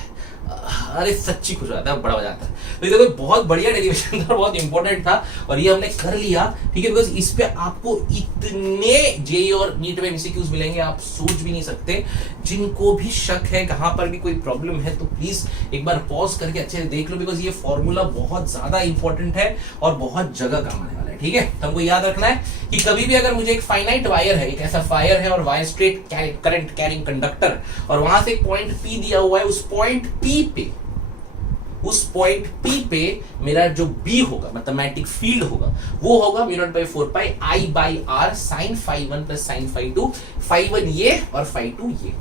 अरे सच्ची खुश हो जाता है, बड़ा मजा आता है. तो ये देखो बहुत बढ़िया डेरिवेशन था, बहुत इंपॉर्टेंट था और ये हमने कर लिया. ठीक है, बिकॉज इस पे आपको इतने जेई और नीट में एमसीक्यूज मिलेंगे आप सोच भी नहीं सकते. जिनको भी शक है, कहां पर भी कोई प्रॉब्लम है, तो प्लीज एक बार पॉज करके अच्छे से देख लो, बिकॉज ये फॉर्मूला बहुत ज्यादा इंपॉर्टेंट है और बहुत जगह काम आने वाला है. ठीक है, तो हमको याद रखना है कि कभी भी अगर मुझे एक फाइनाइट वायर है, एक ऐसा वायर है और wire straight current carrying conductor, और वहां से एक पॉइंट P दिया हुआ है, उस पॉइंट P पे मेरा जो B होगा, मतलब मैग्नेटिक फील्ड होगा, वो होगा mu naught by 4 pi I by R sine φ1 plus sine φ2. φ1 ये और φ2 ये,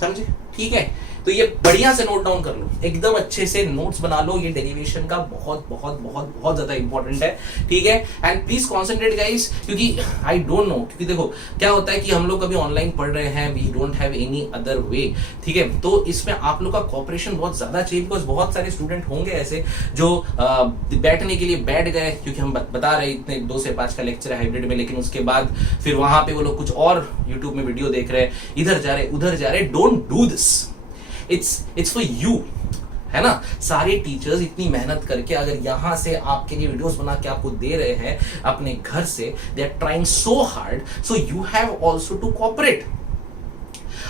समझे? ठीक है, तो ये बढ़िया से नोट डाउन कर लो, एकदम अच्छे से नोट्स बना लो. ये डेरिवेशन का बहुत बहुत बहुत बहुत ज्यादा इंपॉर्टेंट है. ठीक है, एंड प्लीज कॉन्सेंट्रेट गाइस, क्योंकि आई डोंट नो, क्योंकि देखो क्या होता है कि हम लोग अभी ऑनलाइन पढ़ रहे हैं, we don't have any other way. ठीक है, तो इसमें आप लोग का कॉपरेशन बहुत ज्यादा चाहिए, बिकॉज बहुत सारे स्टूडेंट होंगे ऐसे जो बैठने के लिए बैठ गए, क्योंकि हम बता रहे इतने 2 से 5 का लेक्चर है हाइब्रिड में, लेकिन उसके बाद फिर वहां पे वो लोग कुछ और यूट्यूब में वीडियो देख रहे हैं, इधर जा रहे उधर जा रहे. Don't do this, it's for you, है ना? सारे टीचर्स इतनी मेहनत करके अगर यहां से आपके लिए वीडियोस बना के आपको दे रहे हैं अपने घर से, they are trying so hard, so you have also to cooperate.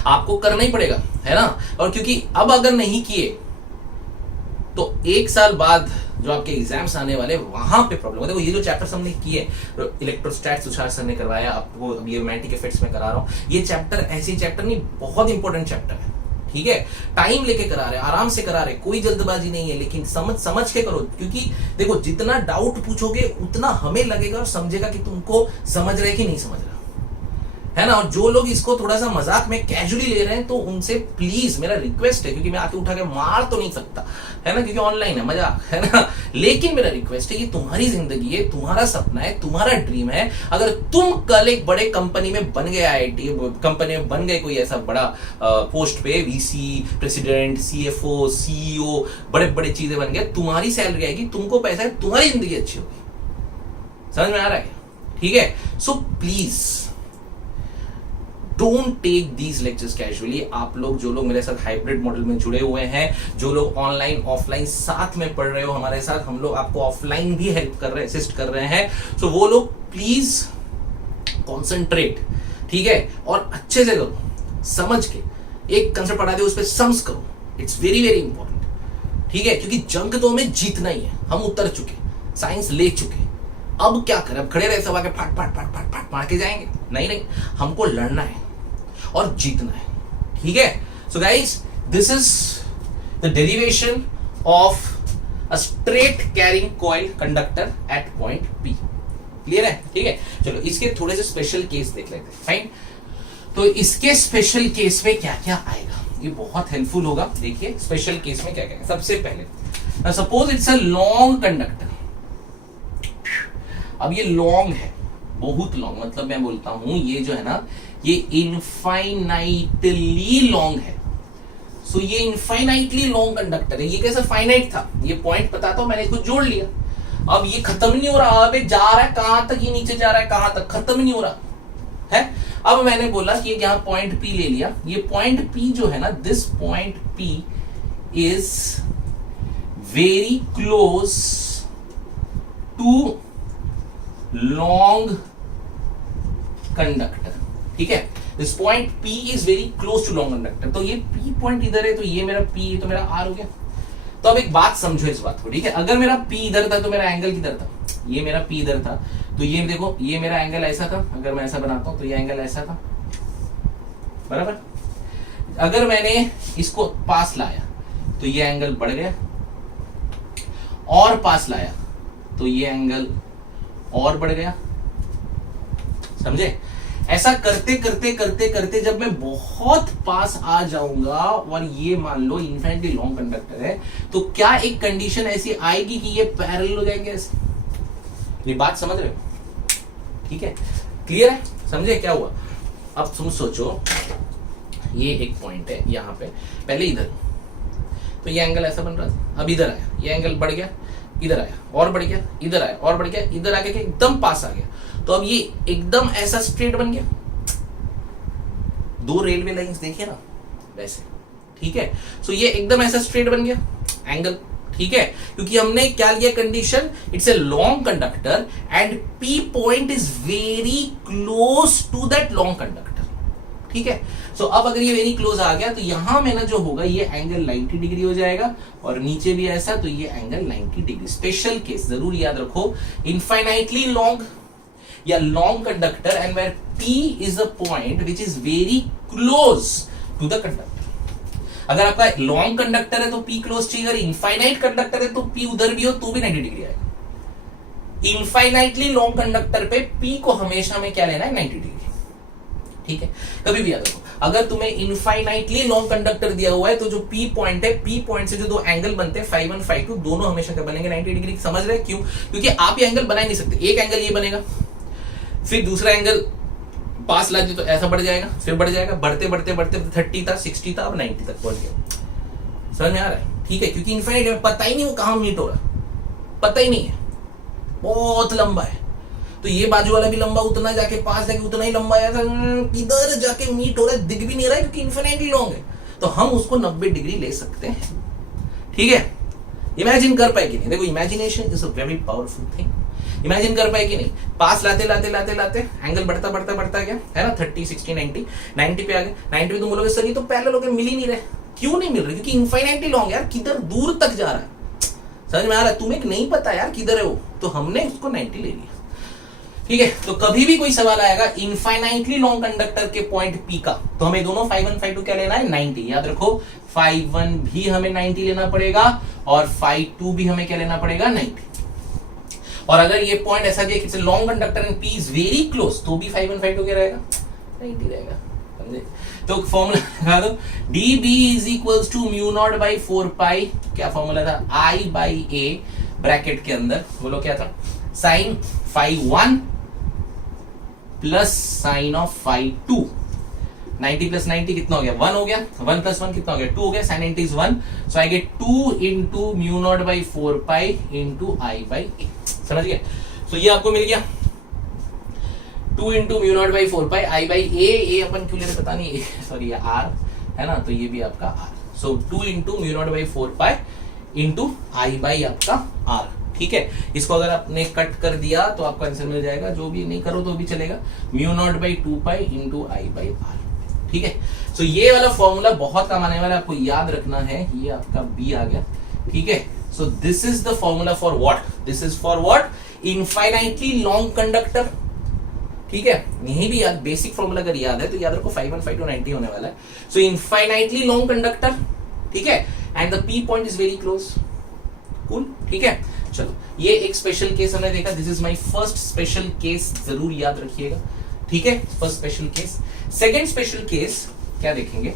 आपको करना ही पड़ेगा, है ना? और क्योंकि अब अगर नहीं किए तो 1 साल बाद जो आपके एग्जाम्स आने वाले, वहां पे प्रॉब्लम है. देखो ये जो चैप्टर्स हमने किए, इलेक्ट्रोस्टैट्स तुषार सर ने करवाया, आपको अब ये मैग्नेटिक इफेक्ट्स में करा रहा हूं, ये चैप्टर ऐसे चैप्टर नहीं, बहुत इंपॉर्टेंट चैप्टर है. ठीक है, टाइम लेके करा रहे, आराम से करा रहे, कोई जल्दबाजी नहीं है, लेकिन समझ के करो. क्योंकि देखो जितना डाउट पूछोगे उतना हमें लगेगा और समझेगा कि तुमको समझ रहे कि नहीं समझ रहा, है ना? और जो लोग इसको थोड़ा सा मजाक में कैजुअली ले रहे हैं, तो उनसे प्लीज मेरा रिक्वेस्ट है, क्योंकि मैं आके उठा के मार तो नहीं सकता, है ना, क्योंकि ऑनलाइन है, मजाक है ना, लेकिन मेरा रिक्वेस्ट है, ये तुम्हारी जिंदगी है, तुम्हारा सपना है, तुम्हारा ड्रीम है. अगर तुम कल एक बड़े कंपनी में बन गए, आईटी कंपनी में बन गए, कोई ऐसा बड़ा पोस्ट पे, वीसी, प्रेसिडेंट, सीएफओ, सीईओ, बड़े बड़े चीजें बन गए, तुम्हारी सैलरी आएगी, तुमको पैसा है, तुम्हारी जिंदगी अच्छी होगी. समझ में आ रहा है? ठीक है, so please don't take these lectures casually. आप लोग जो लोग मेरे साथ हाइब्रिड मॉडल में जुड़े हुए हैं, जो लोग ऑनलाइन ऑफलाइन साथ में पढ़ रहे हो हमारे साथ, हम लोग आपको ऑफलाइन भी हेल्प कर रहे हैं, असिस्ट कर रहे हैं, सो वो लोग प्लीज कॉन्सेंट्रेट. ठीक है, और अच्छे से करो, समझ के एक कंसेप्ट पढ़ा दे, उस पर सम्स करो. It's very very important. ठीक है, क्योंकि जंग तो हमें जीतना ही है, हम उतर चुके, साइंस ले चुके. अब क्या करें? अब खड़े रहे सब आके फाट फाट फाट फाट फाट मार के जाएंगे? नहीं, हमको लड़ना है और जीतना है. ठीक है, so guys, this is the derivation of a straight carrying coil conductor at point P. Clear है? ठीक है, चलो इसके थोड़े से स्पेशल केस देख लेते हैं. फाइन, तो इसके स्पेशल केस में क्या क्या आएगा, ये बहुत हेल्पफुल होगा. देखिए स्पेशल केस में क्या क्या है. सबसे पहले suppose it's a long conductor. अब ये लॉन्ग है, बहुत लॉन्ग, मतलब मैं बोलता हूं ये जो है ना, ये इनफाइनाइटली लॉन्ग है. सो ये इनफाइनाइटली लॉन्ग कंडक्टर है. ये कैसे फाइनाइट था, ये पॉइंट बताता हूं, मैंने इसको जोड़ लिया. अब ये खत्म नहीं हो रहा, अब जा रहा है कहां तक, ये नीचे जा रहा है कहां तक, खत्म नहीं हो रहा है. अब मैंने बोला कि यहाँ पॉइंट P ले लिया, ये पॉइंट P जो है ना, this point P is very close to long conductor, ठीक है। This point P is very close to long conductor. तो ये P पॉइंट इधर है, तो ये मेरा P, तो मेरा R हो गया। तो अब एक बात समझो इस बात को, ठीक है। अगर मेरा P इधर था तो मेरा एंगल किधर था, ये मेरा P इधर था, तो ये देखो ये मेरा एंगल ऐसा था। अगर मैं ऐसा बनाता हूं तो ये एंगल ऐसा था, बराबर। अगर मैंने इसको पास लाया तो ये एंगल बढ़ गया, और पास लाया तो ये एंगल और बढ़ गया, समझे। ऐसा करते करते करते करते जब मैं बहुत पास आ जाऊंगा और ये मान लो इनफिनिटली लॉन्ग कंडक्टर है, तो क्या एक कंडीशन ऐसी आएगी कि ये पैरेलल हो जाएंगे ऐसे। ये बात समझ रहे हो, ठीक है, क्लियर है, समझे क्या हुआ। अब तुम सोचो, ये एक पॉइंट है यहाँ पे, पहले इधर, तो ये एंगल ऐसा बन रहा था, अब इधर आया, ये एंगल बढ़ गया, इधर आया और बढ़ गया, इधर आया और बढ़ गया, इधर आके एकदम पास आ गया, तो अब ये एकदम ऐसा स्ट्रेट बन गया। दो रेलवे लाइंस देखिए ना वैसे, ठीक है। सो ये एकदम ऐसा स्ट्रेट बन गया एंगल, ठीक है, क्योंकि हमने क्या लिया condition, it's a long conductor and P point is very close to that long conductor, ठीक है। सो अब अगर ये वेरी क्लोज आ गया तो यहां में ना जो होगा ये एंगल 90 डिग्री हो जाएगा, और नीचे भी ऐसा, तो ये एंगल 90 डिग्री। स्पेशल केस जरूर याद रखो, इनफाइनाइटली लॉन्ग या long conductor and where P is a point which is very close to the conductor. अगर आपका लॉन्ग कंडक्टर है तो P क्लोज चाहिए, अगर इनफाइनाइट कंडक्टर है तो P उधर भी हो तो भी 90 डिग्री आएगा। इनफाइनाइटली लॉन्ग कंडक्टर पे P को हमेशा में क्या लेना है, 90 डिग्री, ठीक है। कभी भी याद रखो, अगर तुम्हें इनफाइनाइटली लॉन्ग कंडक्टर दिया हुआ है तो जो P पॉइंट है, P पॉइंट से जो दो एंगल बनते हैं ∅1 ∅2, दोनों हमेशा क्या बनेंगे, 90 डिग्री। समझ रहे हैं क्यों? क्योंकि आप ये एंगल बना ही नहीं सकते। एक एंगल ये बनेगा, फिर दूसरा एंगल पास ला दे तो ऐसा बढ़ जाएगा, फिर बढ़ जाएगा, बढ़ते बढ़ते बढ़ते 30 था, 60 था, अब 90 तक पहुंच गया। समझ में आ रहा है, ठीक है। क्योंकि इनफाइनाइट में पता ही नहीं वो कहां मीट हो रहा है, पता ही नहीं है, बहुत लंबा है। तो ये बाजू वाला भी लंबा, उतना जाके पास जाके उतना ही लंबा आया था, किधर जाके मीट हो रहा है दिख भी नहीं रहा है, क्योंकि इनफिनिटली लॉन्ग है। तो हम उसको 90 डिग्री ले सकते हैं, ठीक है। इमेजिन कर पाए कि नहीं, देखो imagination is a very powerful thing. Imagine कर पाए कि नहीं, पास लाते लाते लाते लाते एंगल बढ़ता बढ़ता बढ़ता गया, है ना, 30 60 90 पे आ गए। 90 पे तुम बोलोगे सर ये तो पैरेलल हो गए, मिल ही नहीं रहे। क्यों नहीं मिल रहे? क्योंकि इनफाइनाइटली लॉन्ग यार, किधर दूर तक जा रहा है। समझ में आ रहा है? तुम्हें नहीं पता यार किधर है वो, तो हमने उसको 90 ले लिया, ठीक है। तो कभी भी कोई सवाल आएगा इनफाइनाइटली लॉन्ग कंडक्टर के पॉइंट P का, तो हमें दोनों ∅1 ∅2 क्या लेना है, 90। याद रखो ∅1 भी हमें 90 लेना पड़ेगा और ∅2 भी हमें क्या लेना पड़ेगा, 90। और अगर ये पॉइंट ऐसा दिया कि long conductor and P is very close, तो भी ∅1 ∅2 क्या रहेगा, 90 रहेगा, समझे। तो फॉर्मूला लगा दो, dB is equals to mu naught by 4 pi, क्या फॉर्मूला था, I बाई A ब्रैकेट के अंदर, बोलो क्या था, sine ∅1 plus sine of ∅2। 90 plus 90 कितना हो गया, 1 हो गया, 1 प्लस 1 कितना हो गया, 2 हो गया, sine 90 is 1, so I get 2 into mu naught by 4 pi into I by A. समझ गए? सो ये आपको मिल गया 2 into mu naught by 4 pi I by A अपन क्यों ले रहे पता नहीं, सॉरी ये आर है ना, तो ये भी आपका R. So 2 into mu naught by 4 pi into I by आपका आर, ठीक है। इसको अगर आपने कट कर दिया तो आपको आंसर मिल जाएगा, जो भी नहीं करो तो भी चलेगा, mu naught by 2 pi into I by R, ठीक है। सो ये वाला फॉर्मूला बहुत काम आने वाला है, आपको याद रखना है। ये आपका बी आ गया, ठीक है। So this is the formula for what, this is for what, infinitely long conductor, ठीक है। यही भी याद, बेसिक फॉर्मूला अगर याद है तो याद रखो ∅1 ∅2 90 होने वाला है। सो इनफाइनाइटली लॉन्ग कंडक्टर, ठीक है, and the P point is very close, cool, ठीक है। चलो ये एक स्पेशल केस हमने देखा, this is my first special case, जरूर याद रखिएगा, ठीक है। First special case. Second special case क्या देखेंगे,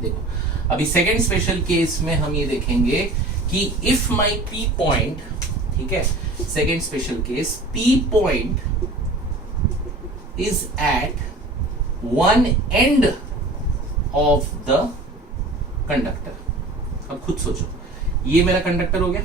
देखो अभी सेकंड स्पेशल केस में हम ये देखेंगे कि इफ माय P पॉइंट, ठीक है, second special case, P point is at one end of the conductor. अब खुद सोचो, ये मेरा कंडक्टर हो गया,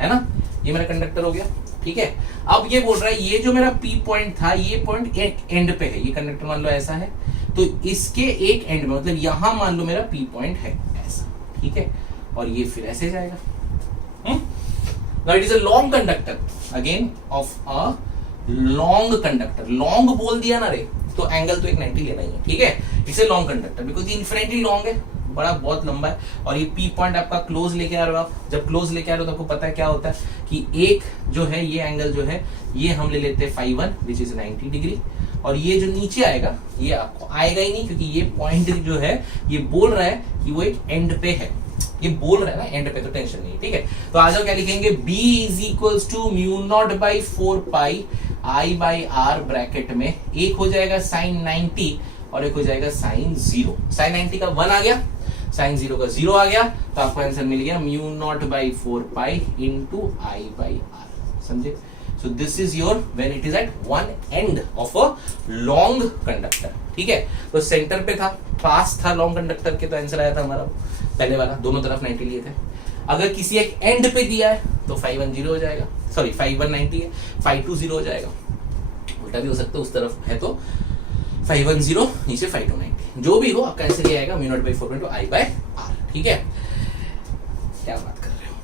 है ना, ये मेरा कंडक्टर हो गया, ठीक है। अब ये बोल रहा है ये जो मेरा पी पॉइंट था, ये पॉइंट एक एंड पे है, ये कंडक्टर मान लो ऐसा है, तो इसके एक एंड में मतलब यहां मान लो मेरा पी पॉइंट है ऐसा, ठीक है, और ये फिर ऐसे जाएगा। Now it is a long conductor again of a long conductor. Long बोल दिया ना रे, तो एंगल तो एक 90 लेना ही है, ठीक है। It's a long conductor because ये इन्फिनिटली लॉन्ग है, बड़ा बहुत लंबा है, और ये पी पॉइंट आपका क्लोज लेके आ रहे हो आप। जब क्लोज लेके आ रहे हो तो आपको पता है क्या होता है कि एक जो है ये एंगल जो है ये हम ले लेते हैं φ1 विच इज 90 डिग्री, और ये जो नीचे आएगा ये आपको आएगा ही नहीं, क्योंकि ये पॉइंट जो है ये बोल रहा है कि वो एक एंड पे है, ये बोल रहा है ना एंड पे, तो टेंशन नहीं, ठीक है। तो आ जाओ क्या लिखेंगे, B is equals to μ0/4π I/r bracket में एक हो जाएगा sin 90 और एक हो जाएगा sin 0। sin 90 का 1 आ गया, sin 0 का 0 आ गया, तो आपको आंसर मिल गया μ0/4π into I/r। समझे? So this is your when it is at one end of a long conductor, ठीक है। तो सेंटर पे था, पास था लॉन्ग कंडक्टर के, तो आंसर आया था हमारा पहले वाला, दोनों तरफ 90 लिए थे। अगर किसी एक एंड पे दिया है तो φ1 0 हो जाएगा, सॉरी φ1 90 है, φ2 0 हो जाएगा, उल्टा भी हो सकता है, उस तरफ है तो φ1 0 नीचे φ2 90, जो भी हो आपका आंसर ये आएगा μ0/4 I/r, ठीक है। क्या बात कर रहे हो,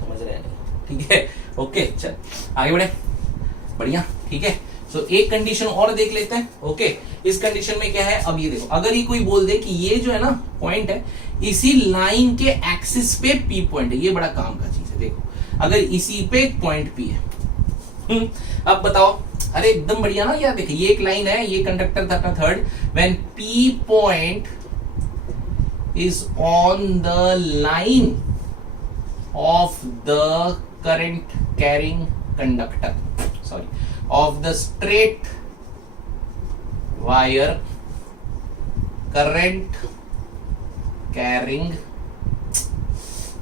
समझ रहे हैं? ठीक है, ओके, चल आगे बढ़े, बढ़िया, ठीक है। सो एक कंडीशन और देख लेते हैं, ओके। इस कंडीशन में क्या है, अब ये देखो, अगर ये कोई बोल दे कि ये जो है ना पॉइंट है इसी लाइन के एक्सिस पे पी पॉइंट है, ये बड़ा काम का चीज है। देखो अगर इसी पे एक पॉइंट पी है, अब बताओ, अरे एकदम बढ़िया ना यार। देखिए ये एक लाइन है, ये कंडक्टर था अपना third, when P point is on the line of the current carrying conductor, sorry, of the straight wire current carrying,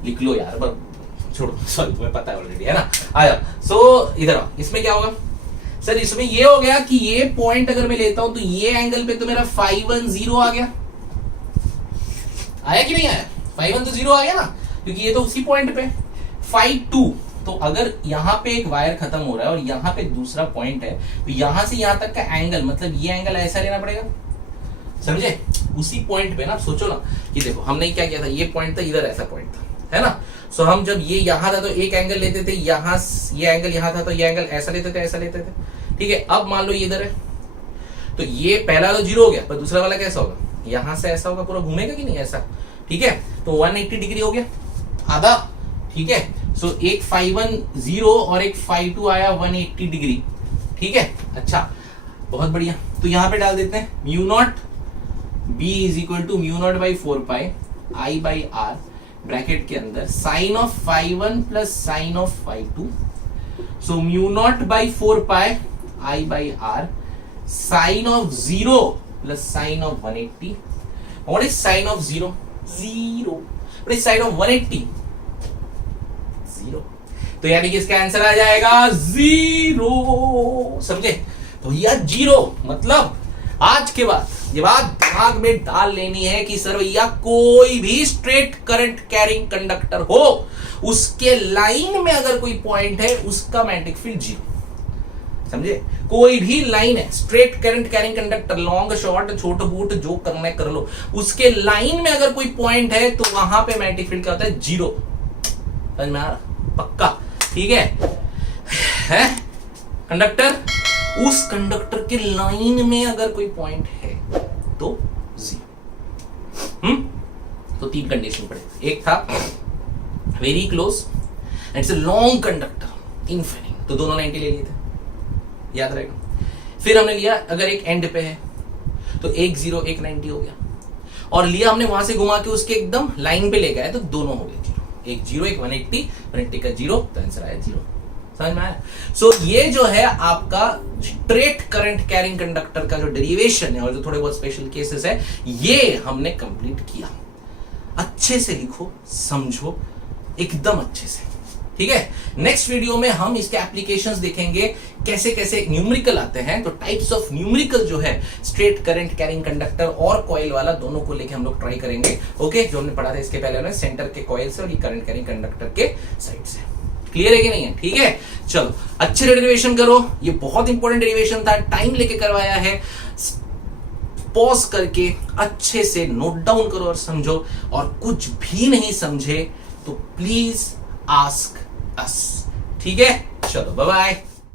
लिख लो यार, छोड़ो, सॉरी तुम्हें पता है ऑलरेडी, है ना। आया, सो इधर आओ, इसमें क्या होगा सर, इसमें ये हो गया कि ये पॉइंट अगर मैं लेता हूं तो ये एंगल पे तो मेरा φ1 0 आ गया, आया कि नहीं आया? φ1 तो 0 आ गया ना, क्योंकि ये तो उसी पॉइंट पे। φ2, तो अगर यहां पे एक वायर खत्म हो रहा है और यहां पे दूसरा पॉइंट है, तो यहां से यहां तक का एंगल, मतलब ये एंगल ऐसा लेना पड़ेगा, समझे? उसी पॉइंट पे ना, सोचो ना कि देखो हमने क्या किया था, ये पॉइंट था, इधर ऐसा पॉइंट था, है ना। सो हम जब ये यहां था तो एक एंगल लेते थे, यहां ये एंगल यहां था तो ये एंगल ऐसा लेते थे, ऐसा लेते थे, ठीक है। अब मान लो ये इधर है, तो ये पहला तो 0 हो गया, पर दूसरा वाला कैसा होगा, यहां से ऐसा होगा, पूरा घूमेगा कि नहीं, ऐसा, ठीक है। तो 180 डिग्री हो गया आधा, ठीक है। सो एक φ1 0 और एक φ2 आया 180 डिग्री, ठीक है। अच्छा, बहुत बढ़िया, तो यहां पे डाल देते हैं μ0 B is equal to μ0/4π I/r bracket के अंदर sin of φ1 plus sin of φ2, so μ0/4π I/r sin of 0 plus sin of 180। What is sin of 0? 0। What is sin of 180? 0। तो यानी कि इसका आंसर आ जाएगा 0, समझे? तो यह 0 मतलब आज के बाद ये बात दिमाग में डाल लेनी है कि सर भैया कोई भी स्ट्रेट करंट कैरिंग कंडक्टर हो, उसके लाइन में अगर कोई पॉइंट है उसका मैग्नेटिक फील्ड 0, समझे? कोई भी लाइन है, straight current carrying conductor, long short छोट बूट जो करना है कर लो, उसके लाइन में अगर कोई पॉइंट है तो वहां पे मैग्नेटिक फील्ड क्या होता है? 0। समझ में आ रहा? पक्का, ठीक है। कंडक्टर, उस कंडक्टर के लाइन में अगर कोई पॉइंट है तो 0। तो 3 कंडीशन पड़े, एक था very close, it's a long conductor, infinite, तो दोनों 90 ले लिए थे, याद रहेगा। फिर हमने लिया अगर एक एंड पे है तो एक 0 एक 90 हो गया, और लिया हमने वहां से घुमा के उसके एकदम लाइन पे ले गए तो दोनों हो गए 0, एक 0 एक 180 का 0, तो आंसर आया 0। समझ में आया? सो ये जो है आपका स्ट्रेट करंट कैरिंग कंडक्टर का जो डेरिवेशन है और जो थोड़े बहुत स्पेशल केसेस है, ये हमने कंप्लीट किया। अच्छे से लिखो, समझो एकदम अच्छे से, ठीक है। नेक्स्ट वीडियो में हम इसके एप्लीकेशंस देखेंगे, कैसे कैसे न्यूमेरिकल आते हैं, तो टाइप्स ऑफ न्यूमेरिकल जो है स्ट्रेट करंट कैरिंग कंडक्टर और कॉइल वाला दोनों को लेके हम लोग ट्राई करेंगे, ओके। जो हमने पढ़ा था इसके पहले सेंटर के कॉइल से और ये करंट कैरिंग कंडक्टर के साइड से। क्लियर है कि नहीं है? ठीक है, चलो अच्छे से डेरिवेशन करो, ये बहुत इंपॉर्टेंट डेरिवेशन था, टाइम लेके करवाया है, पॉज करके अच्छे से नोट डाउन करो और समझो, और कुछ भी नहीं समझे तो प्लीज आस्क अस। ठीक है, चलो बाय बाय।